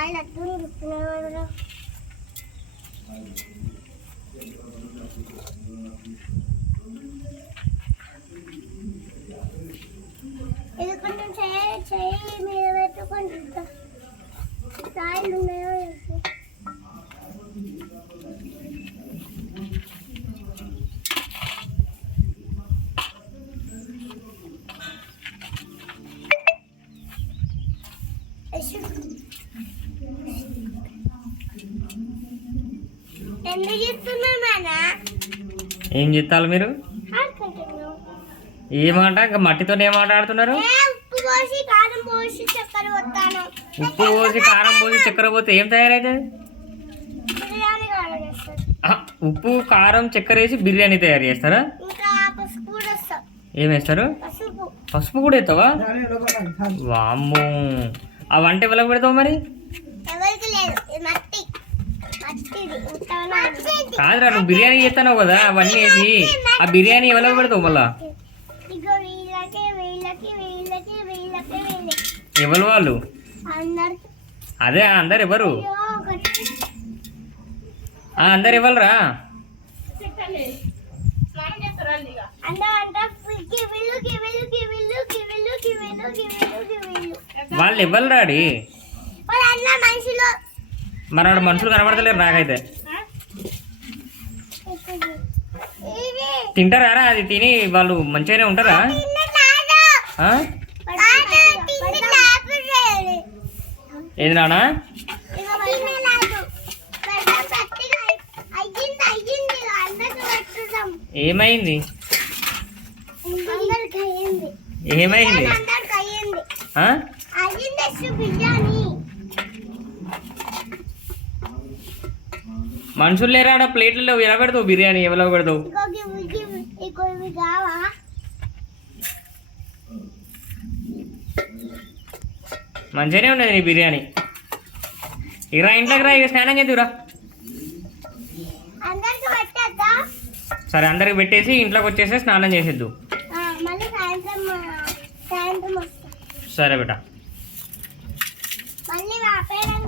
కాయలు అట్లా గుర్తున్నాడు ఇది కొంచెం చేయి మీద పెట్టుకొని కాయలు ఉన్నాయో ఏం చేస్తారు మీరు? ఏమాట మట్టితో ఏం ఆట ఆడుతున్నారు? ఉప్పు పోసి కారం పోసి చక్కెర పోతే ఏం తయారైతుంది? ఉప్పు కారం చక్కెర వేసి బిర్యానీ తయారు చేస్తారా? ఏం వేస్తారు? పసుపు కూడా వేస్తావా? వామ్మో, ఆ వంట ఎవరికి పెడతావు మరి? కాదురా, నువ్వు బిర్యానీ చేస్తావు కదా, అవన్నీ వేసి ఆ బిర్యానీ ఎవరికి పెడతావు మళ్ళా? ఎవరు వాళ్ళు? అదే అందరు ఎవరు? అందరు ఎవరురా? వాళ్ళు ఎవరు రాడి? మరి ఆడ మనుషులు కనబడతలేరు నాకైతే. తింటారా? అది తిని వాళ్ళు మంచిగానే ఉంటారా? ఏది నానా? ఏమైంది? ఏమైంది? మనుషులు లేరా ఆడ? ప్లేట్లలో ఎలా పెడతావు బిర్యానీ? ఎవరో పెడతావు? మంచిగానే ఉన్నది నీ బిర్యానీ. ఇక ఇంట్లోకి రా, ఇక స్నానం చేద్దురా. సరే, అందరికి పెట్టేసి ఇంట్లోకి వచ్చేసి స్నానం చేసేద్దు. సరే బేటా.